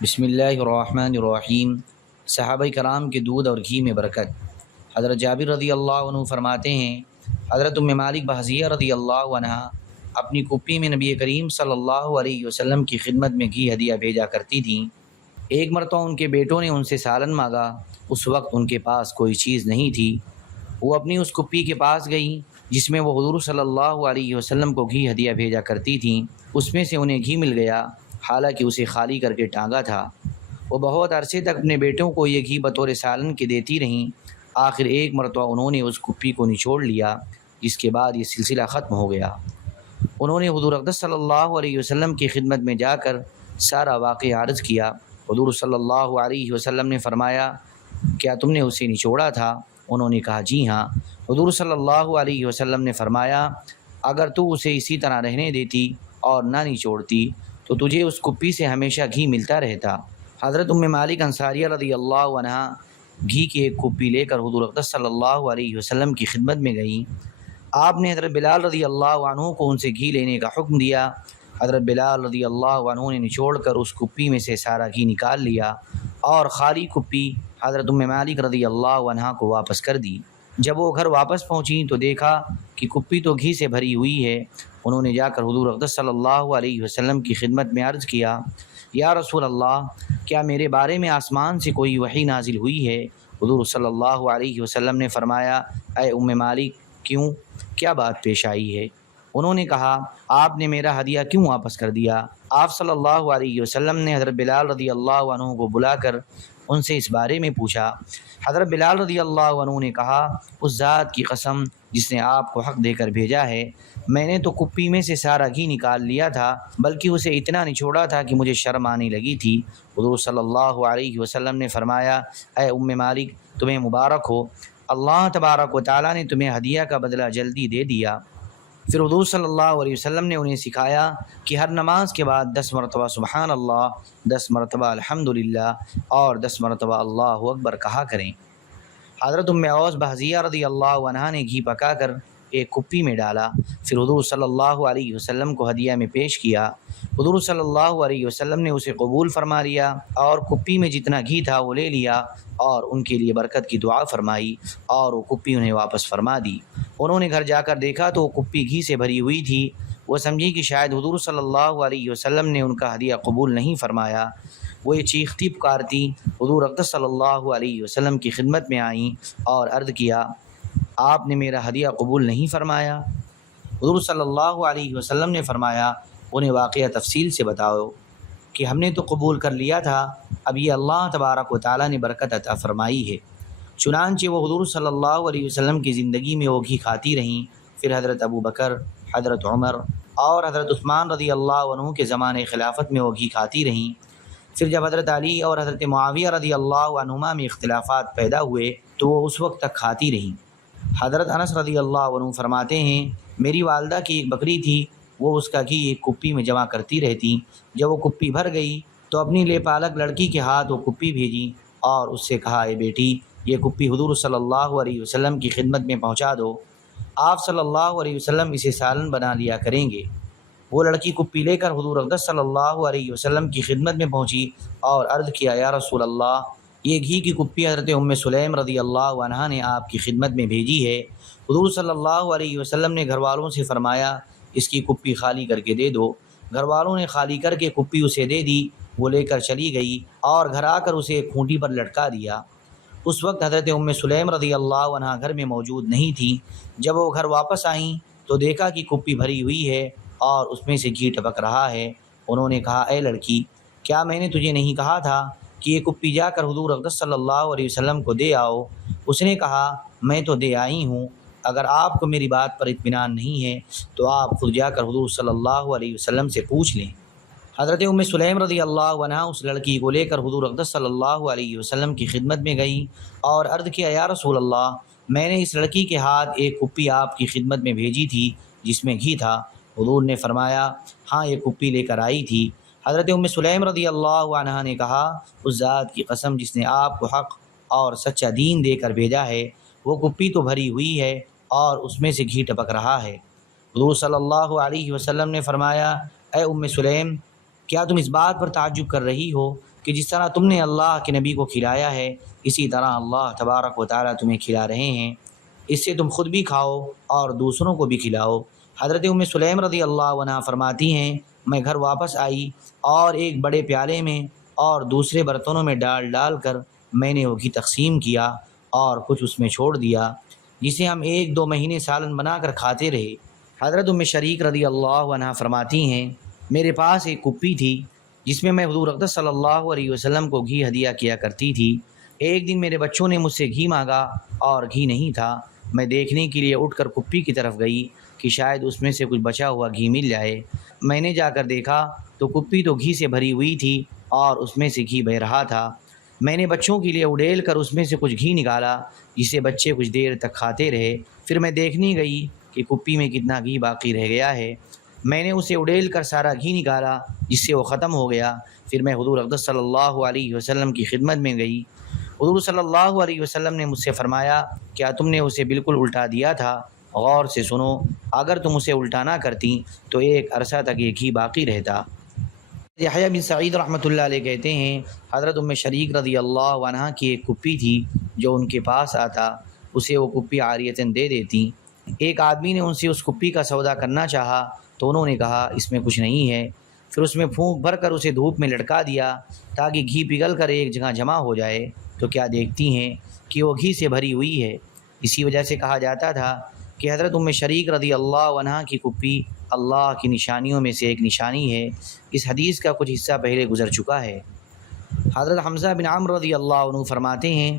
بسم اللہ الرحمن الرحیم۔ صحابہ کرام کے دودھ اور گھی میں برکت۔ حضرت جابر رضی اللہ عنہ فرماتے ہیں، حضرت ام مالک بحضیہ رضی اللہ عنہ اپنی کپی میں نبی کریم صلی اللہ علیہ وسلم کی خدمت میں گھی ہدیہ بھیجا کرتی تھیں۔ ایک مرتبہ ان کے بیٹوں نے ان سے سالن مانگا۔ اس وقت ان کے پاس کوئی چیز نہیں تھی۔ وہ اپنی اس کپی کے پاس گئیں جس میں وہ حضور صلی اللہ علیہ وسلم کو گھی ہدیہ بھیجا کرتی تھیں۔ اس میں سے انہیں گھی مل گیا، حالانکہ اسے خالی کر کے ٹانگا تھا۔ وہ بہت عرصے تک اپنے بیٹوں کو یہ گھی بطور سالن کے دیتی رہیں۔ آخر ایک مرتبہ انہوں نے اس کپی کو نچوڑ لیا، جس کے بعد یہ سلسلہ ختم ہو گیا۔ انہوں نے حضور اقدس صلی اللہ علیہ وسلم کی خدمت میں جا کر سارا واقعہ عرض کیا۔ حضور صلی اللہ علیہ وسلم نے فرمایا، کیا تم نے اسے نچوڑا تھا؟ انہوں نے کہا، جی ہاں۔ حضور صلی اللہ علیہ وسلم نے فرمایا، اگر تو اسے اسی طرح رہنے دیتی اور نہ نچوڑتی تو تجھے اس کپی سے ہمیشہ گھی ملتا رہتا۔ حضرت ام مالک انصاریہ رضی اللہ عنہ گھی کی ایک کپی لے کر حضور اقدس صلی اللہ علیہ وسلم کی خدمت میں گئیں۔ آپ نے حضرت بلال رضی اللہ عنہ کو ان سے گھی لینے کا حکم دیا۔ حضرت بلال رضی اللہ عنہ نے نچوڑ کر اس کپی میں سے سارا گھی نکال لیا اور خالی کپی حضرت ام مالک رضی اللہ عنہ کو واپس کر دی۔ جب وہ گھر واپس پہنچیں تو دیکھا کہ کپی تو گھی سے بھری ہوئی ہے۔ انہوں نے جا کر حضور اقدس صلی اللہ علیہ وسلم کی خدمت میں عرض کیا، یا رسول اللہ، کیا میرے بارے میں آسمان سے کوئی وحی نازل ہوئی ہے؟ حضور صلی اللہ علیہ وسلم نے فرمایا، اے ام مالک، کیوں؟ کیا بات پیش آئی ہے؟ انہوں نے کہا، آپ نے میرا ہدیہ کیوں واپس کر دیا؟ آپ صلی اللہ علیہ وسلم نے حضرت بلال رضی اللہ عنہ کو بلا کر ان سے اس بارے میں پوچھا۔ حضرت بلال رضی اللہ عنہ نے کہا، اس ذات کی قسم جس نے آپ کو حق دے کر بھیجا ہے، میں نے تو کپی میں سے سارا گھی نکال لیا تھا، بلکہ اسے اتنا نچوڑا تھا کہ مجھے شرم آنے لگی تھی۔ حضور صلی اللہ علیہ وسلم نے فرمایا، اے ام مالک، تمہیں مبارک ہو، اللہ تبارک و تعالیٰ نے تمہیں ہدیہ کا بدلہ جلدی دے دیا۔ پھر حضور صلی اللہ علیہ وسلم نے انہیں سکھایا کہ ہر نماز کے بعد 10 مرتبہ سبحان اللہ، 10 مرتبہ الحمدللہ اور 10 مرتبہ اللہ اکبر کہا کریں۔ حضرت ام اوس بحضیہ رضی اللہ عنہ نے گھی پکا کر ایک کپی میں ڈالا، پھر حضور صلی اللہ علیہ وسلم کو ہدیہ میں پیش کیا۔ حضور صلی اللہ علیہ وسلم نے اسے قبول فرما لیا اور کپی میں جتنا گھی تھا وہ لے لیا اور ان کے لیے برکت کی دعا فرمائی اور وہ کپی انہیں واپس فرما دی۔ انہوں نے گھر جا کر دیکھا تو وہ کپی گھی سے بھری ہوئی تھی۔ وہ سمجھی کہ شاید حضور صلی اللہ علیہ وسلم نے ان کا ہدیہ قبول نہیں فرمایا۔ وہ یہ چیختی پکارتی حضور اقدس صلی اللہ علیہ وسلم کی خدمت میں آئیں اور عرض کیا، آپ نے میرا ہدیہ قبول نہیں فرمایا؟ حضور صلی اللہ علیہ وسلم نے فرمایا، انہیں واقعہ تفصیل سے بتاؤ کہ ہم نے تو قبول کر لیا تھا، اب یہ اللہ تبارک و تعالیٰ نے برکت عطا فرمائی ہے۔ چنانچہ وہ حضور صلی اللہ علیہ وسلم کی زندگی میں وہ گھی کھاتی رہیں۔ پھر حضرت ابو بکر، حضرت عمر اور حضرت عثمان رضی اللہ عنہ کے زمانے خلافت میں وہ گھی کھاتی رہیں۔ پھر جب حضرت علی اور حضرت معاویہ رضی اللہ عنہما میں اختلافات پیدا ہوئے تو وہ اس وقت تک کھاتی رہیں۔ حضرت انس رضی اللہ عنہ فرماتے ہیں، میری والدہ کی ایک بکری تھی، وہ اس کا گھی ایک کپی میں جمع کرتی رہتی۔ جب وہ کپی بھر گئی تو اپنی لے پالک لڑکی کے ہاتھ وہ کپی بھیجی اور اس سے کہا، اے بیٹی، یہ کپی حضور صلی اللہ علیہ وسلم کی خدمت میں پہنچا دو، آپ صلی اللہ علیہ وسلم اسے سالن بنا لیا کریں گے۔ وہ لڑکی کپی لے کر حضور اقدس صلی اللہ علیہ وسلم کی خدمت میں پہنچی اور عرض کیا، یا رسول اللہ، یہ گھی کی کپی حضرت ام سلیم رضی اللہ عنہا نے آپ کی خدمت میں بھیجی ہے۔ حضور صلی اللہ علیہ وسلم نے گھر والوں سے فرمایا، اس کی کپی خالی کر کے دے دو۔ گھر والوں نے خالی کر کے کپی اسے دے دی۔ وہ لے کر چلی گئی اور گھر آ کر اسے ایک کھونٹی پر لٹکا دیا۔ اس وقت حضرت ام سلیم رضی اللہ عنہا گھر میں موجود نہیں تھیں۔ جب وہ گھر واپس آئیں تو دیکھا کہ کپی بھری ہوئی ہے اور اس میں سے گھی ٹپک رہا ہے۔ انہوں نے کہا، اے لڑکی، کیا میں نے تجھے نہیں کہا تھا کہ یہ کپی جا کر حضور اقدس صلی اللہ علیہ وسلم کو دے آؤ؟ اس نے کہا، میں تو دے آئی ہوں، اگر آپ کو میری بات پر اطمینان نہیں ہے تو آپ خود جا کر حضور صلی اللہ علیہ وسلم سے پوچھ لیں۔ حضرت ام سلیم رضی اللہ عنہ اس لڑکی کو لے کر حضور اقدس صلی اللہ علیہ وسلم کی خدمت میں گئیں اور عرض کیا، یا رسول اللہ، میں نے اس لڑکی کے ہاتھ ایک کپی آپ کی خدمت میں بھیجی تھی جس میں گھی تھا۔ حضور نے فرمایا، ہاں، یہ کپی لے کر آئی تھی۔ حضرت ام سلیم رضی اللہ عنہ نے کہا، اس ذات کی قسم جس نے آپ کو حق اور سچا دین دے کر بھیجا ہے، وہ کپی تو بھری ہوئی ہے اور اس میں سے گھی ٹپک رہا ہے۔ حضور صلی اللہ علیہ وسلم نے فرمایا، اے ام سلیم، کیا تم اس بات پر تعجب کر رہی ہو کہ جس طرح تم نے اللہ کے نبی کو کھلایا ہے اسی طرح اللہ تبارک و تعالیٰ تمہیں کھلا رہے ہیں، اس سے تم خود بھی کھاؤ اور دوسروں کو بھی کھلاؤ۔ حضرت ام سلیم رضی اللہ عنہ فرماتی ہیں میں گھر واپس آئی اور ایک بڑے پیالے میں اور دوسرے برتنوں میں ڈال ڈال کر میں نے وہ گھی تقسیم کیا اور کچھ اس میں چھوڑ دیا، جسے ہم 1-2 مہینے سالن بنا کر کھاتے رہے۔ حضرت ام شریک رضی اللہ عنہ فرماتی ہیں میرے پاس ایک کپی تھی جس میں حضور اقدس صلی اللہ علیہ وسلم کو گھی ہدیہ کیا کرتی تھی۔ ایک دن میرے بچوں نے مجھ سے گھی مانگا اور گھی نہیں تھا۔ میں دیکھنے کے لیے اٹھ کر کپی کی طرف گئی کہ شاید اس میں سے کچھ بچا ہوا گھی مل جائے۔ میں نے جا کر دیکھا تو کپی تو گھی سے بھری ہوئی تھی اور اس میں سے گھی بہہ رہا تھا۔ میں نے بچوں کے لیے اڑیل کر اس میں سے کچھ گھی نکالا جسے بچے کچھ دیر تک کھاتے رہے۔ پھر میں دیکھنے گئی کہ کپی میں کتنا گھی باقی رہ گیا ہے۔ میں نے اسے اڑیل کر سارا گھی نکالا جس سے وہ ختم ہو گیا۔ پھر میں حضور اقدس صلی اللہ علیہ وسلم کی خدمت میں گئی۔ حضور صلی اللہ علیہ وسلم نے مجھ سے فرمایا کیا تم نے اسے بالکل الٹا دیا تھا؟ غور سے سنو، اگر تم اسے الٹا نہ کرتی تو ایک عرصہ تک یہ گھی باقی رہتا۔ یحییٰ بن سعید رحمۃ اللہ علیہ کہتے ہیں حضرت ام شریک رضی اللہ عنہ کی ایک کپی تھی جو ان کے پاس آتا، اسے وہ کپی عاریتاً دے دیتی۔ ایک آدمی نے ان سے اس کپی کا سودا کرنا چاہا تو انہوں نے کہا اس میں کچھ نہیں ہے۔ پھر اس میں پھونک بھر کر اسے دھوپ میں لٹکا دیا تاکہ گھی پگھل کر ایک جگہ جمع ہو جائے، تو کیا دیکھتی ہیں کہ وہ گھی سے بھری ہوئی ہے۔ اسی وجہ سے کہا جاتا تھا کہ حضرت ام شریک رضی اللہ عنہ کی کپی اللہ کی نشانیوں میں سے ایک نشانی ہے۔ اس حدیث کا کچھ حصہ پہلے گزر چکا ہے۔ حضرت حمزہ بن عمرو رضی اللہ عنہ فرماتے ہیں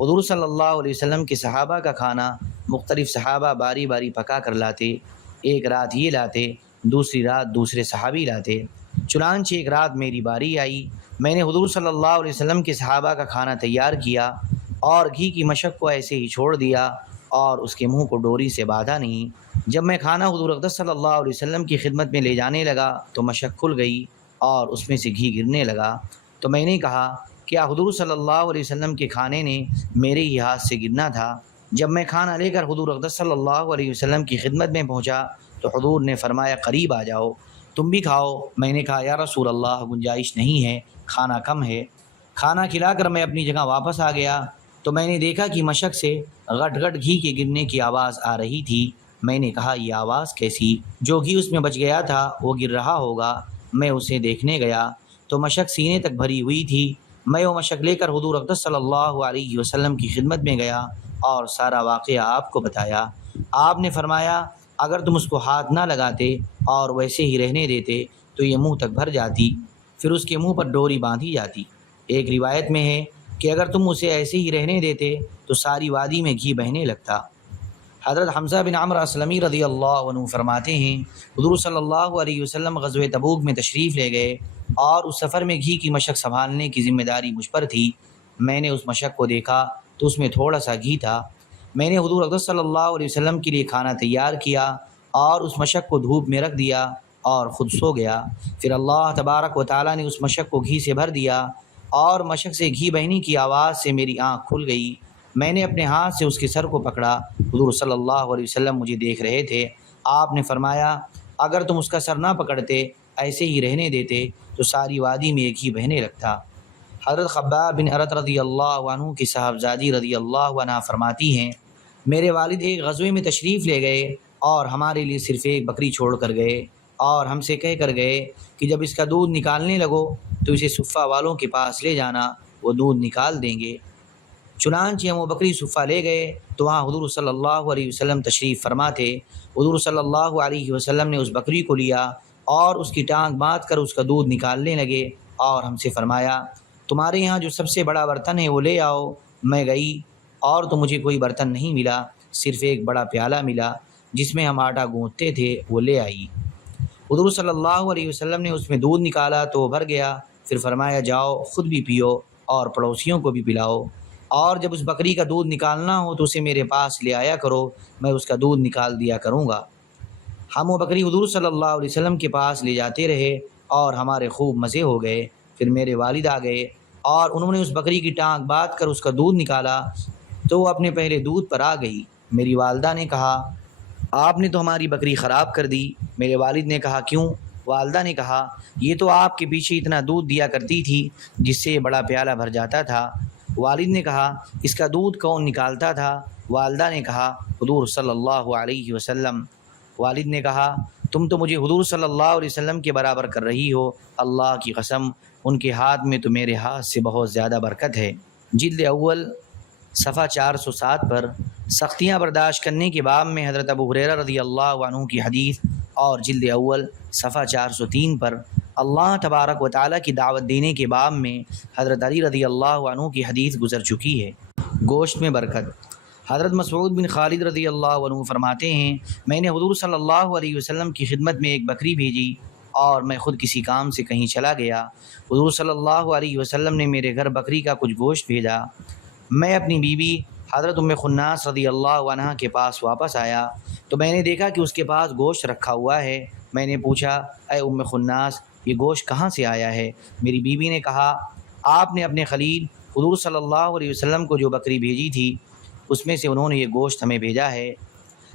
حضور صلی اللہ علیہ وسلم کے صحابہ کا کھانا مختلف صحابہ باری باری پکا کر لاتے، ایک رات یہ لاتے، دوسری رات دوسرے صحابی لاتے۔ چنانچہ ایک رات میری باری آئی، میں نے حضور صلی اللہ علیہ وسلم کے صحابہ کا کھانا تیار کیا اور گھی کی مشق کو ایسے ہی چھوڑ دیا اور اس کے منہ کو ڈوری سے باندھا نہیں۔ جب میں کھانا حضور اقدس صلی اللہ علیہ وسلم کی خدمت میں لے جانے لگا تو مشق کھل گئی اور اس میں سے گھی گرنے لگا، تو میں نے کہا کیا حضور صلی اللہ علیہ وسلم کے کھانے نے میرے ہی ہاتھ سے گرنا تھا؟ جب میں کھانا لے کر حضور اقدس صلی اللہ علیہ وسلم کی خدمت میں پہنچا تو حضور نے فرمایا قریب آ جاؤ، تم بھی کھاؤ۔ میں نے کہا یا رسول اللہ گنجائش نہیں ہے، کھانا کم ہے۔ کھانا کھلا کر میں اپنی جگہ واپس آ گیا تو میں نے دیکھا کہ مشق سے گٹ گٹ گھی کے گرنے کی آواز آ رہی تھی۔ میں نے کہا یہ آواز کیسی؟ جو گھی اس میں بچ گیا تھا وہ گر رہا ہوگا۔ میں اسے دیکھنے گیا تو مشق سینے تک بھری ہوئی تھی۔ میں وہ مشق لے کر حضور اقدس صلی اللہ علیہ وسلم کی خدمت میں گیا اور سارا واقعہ آپ کو بتایا۔ آپ نے فرمایا اگر تم اس کو ہاتھ نہ لگاتے اور ویسے ہی رہنے دیتے تو یہ منہ تک بھر جاتی، پھر اس کے منہ پر ڈوری باندھی جاتی۔ ایک روایت میں ہے کہ اگر تم اسے ایسے ہی رہنے دیتے تو ساری وادی میں گھی بہنے لگتا۔ حضرت حمزہ بن عمرو اسلمی رضی اللہ عنہ فرماتے ہیں حضور صلی اللہ علیہ وسلم غزوہ تبوک میں تشریف لے گئے اور اس سفر میں گھی کی مشق سنبھالنے کی ذمہ داری مجھ پر تھی۔ میں نے اس مشق کو دیکھا تو اس میں تھوڑا سا گھی تھا۔ میں نے حضور اقدس صلی اللہ علیہ وسلم کے لیے کھانا تیار کیا اور اس مشق کو دھوپ میں رکھ دیا اور خود سو گیا۔ پھر اللہ تبارک و تعالیٰ نے اس مشق کو گھی سے بھر دیا اور مشق سے گھی بہنے کی آواز سے میری آنکھ کھل گئی۔ میں نے اپنے ہاتھ سے اس کے سر کو پکڑا، حضور صلی اللہ علیہ وسلم مجھے دیکھ رہے تھے۔ آپ نے فرمایا اگر تم اس کا سر نہ پکڑتے، ایسے ہی رہنے دیتے تو ساری وادی میں ایک ہی بہنے لگتا۔ حضرت خباب بن ارت رضی اللہ عنہ کی صاحبزادی رضی اللہ عنہ فرماتی ہیں میرے والد ایک غزوے میں تشریف لے گئے اور ہمارے لیے صرف ایک بکری چھوڑ کر گئے اور ہم سے کہہ کر گئے کہ جب اس کا دودھ نکالنے لگو تو اسے صفہ والوں کے پاس لے جانا، وہ دودھ نکال دیں گے۔ چنانچہ ہم وہ بکری صفہ لے گئے تو وہاں حضور صلی اللہ علیہ وسلم تشریف فرما تھے۔ حضور صلی اللہ علیہ وسلم نے اس بکری کو لیا اور اس کی ٹانگ باندھ کر اس کا دودھ نکالنے لگے اور ہم سے فرمایا تمہارے یہاں جو سب سے بڑا برتن ہے وہ لے آؤ۔ میں گئی اور تو مجھے کوئی برتن نہیں ملا، صرف ایک بڑا پیالہ ملا جس میں ہم آٹا گوندتے تھے، وہ لے آئی۔ حضور صلی اللہ علیہ وسلم نے اس میں دودھ نکالا تو وہ بھر گیا۔ پھر فرمایا جاؤ خود بھی پیو اور پڑوسیوں کو بھی پلاؤ، اور جب اس بکری کا دودھ نکالنا ہو تو اسے میرے پاس لے آیا کرو، میں اس کا دودھ نکال دیا کروں گا۔ ہم وہ بکری حضور صلی اللہ علیہ وسلم کے پاس لے جاتے رہے اور ہمارے خوب مزے ہو گئے۔ پھر میرے والد آ گئے اور انہوں نے اس بکری کی ٹانگ باندھ کر اس کا دودھ نکالا تو وہ اپنے پہلے دودھ پر آ گئی۔ میری والدہ نے کہا آپ نے تو ہماری بکری خراب کر دی۔ میرے والد نے کہا کیوں؟ والدہ نے کہا یہ تو آپ کے پیچھے اتنا دودھ دیا کرتی تھی جس سے یہ بڑا پیالہ بھر جاتا تھا۔ والد نے کہا اس کا دودھ کون نکالتا تھا؟ والدہ نے کہا حضور صلی اللہ علیہ وسلم۔ والد نے کہا تم تو مجھے حضور صلی اللہ علیہ وسلم کے برابر کر رہی ہو، اللہ کی قسم ان کے ہاتھ میں تو میرے ہاتھ سے بہت زیادہ برکت ہے۔ جلد اول صفحہ 407 پر سختیاں برداشت کرنے کے باب میں حضرت ابو ہریرہ رضی اللہ عنہ کی حدیث، اور جلد اول صفحہ 403 پر اللہ تبارک و تعالیٰ کی دعوت دینے کے باب میں حضرت علی رضی اللہ عنہ کی حدیث گزر چکی ہے۔ گوشت میں برکت۔ حضرت مسعود بن خالد رضی اللہ عنہ فرماتے ہیں میں نے حضور صلی اللہ علیہ وسلم کی خدمت میں ایک بکری بھیجی اور میں خود کسی کام سے کہیں چلا گیا۔ حضور صلی اللہ علیہ وسلم نے میرے گھر بکری کا کچھ گوشت بھیجا۔ میں اپنی بیوی حضرت ام خناس رضی اللہ عنہ کے پاس واپس آیا تو میں نے دیکھا کہ اس کے پاس گوشت رکھا ہوا ہے۔ میں نے پوچھا اے ام خناس یہ گوشت کہاں سے آیا ہے؟ میری بیوی نے کہا آپ نے اپنے خلیل حضور صلی اللہ علیہ وسلم کو جو بکری بھیجی تھی اس میں سے انہوں نے یہ گوشت ہمیں بھیجا ہے۔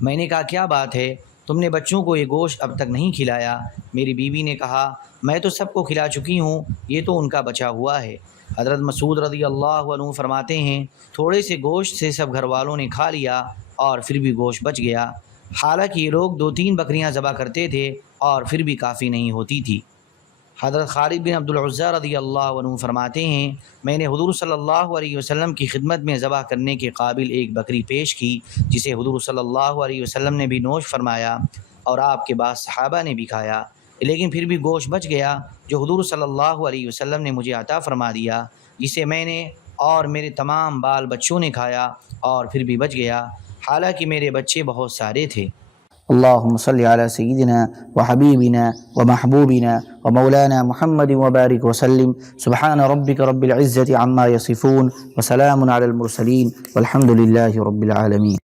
میں نے کہا کیا بات ہے، تم نے بچوں کو یہ گوشت اب تک نہیں کھلایا؟ میری بیوی نے کہا میں تو سب کو کھلا چکی ہوں، یہ تو ان کا بچا ہوا ہے۔ حضرت مسعود رضی اللہ عنہ فرماتے ہیں تھوڑے سے گوشت سے سب گھر والوں نے کھا لیا اور پھر بھی گوشت بچ گیا، حالانکہ یہ لوگ 2-3 بکریاں ذبح کرتے تھے اور پھر بھی کافی نہیں ہوتی تھی۔ حضرت خالد بن عبد العزیٰ رضی اللہ عنہ فرماتے ہیں میں نے حضور صلی اللہ علیہ وسلم کی خدمت میں ذبح کرنے کے قابل ایک بکری پیش کی جسے حضور صلی اللہ علیہ وسلم نے بھی نوش فرمایا اور آپ کے بعد صحابہ نے بھی کھایا، لیکن پھر بھی گوشت بچ گیا جو حضور صلی اللہ علیہ وسلم نے مجھے عطا فرما دیا، جسے میں نے اور میرے تمام بال بچوں نے کھایا اور پھر بھی بچ گیا، حالانکہ میرے بچے بہت سارے تھے۔ اللهم صل على سيدنا وحبيبنا ومحبوبنا ومولانا محمد وبارك وسلم. سبحان ربك رب العزة عما يصفون وسلام على المرسلين والحمد لله رب العالمين.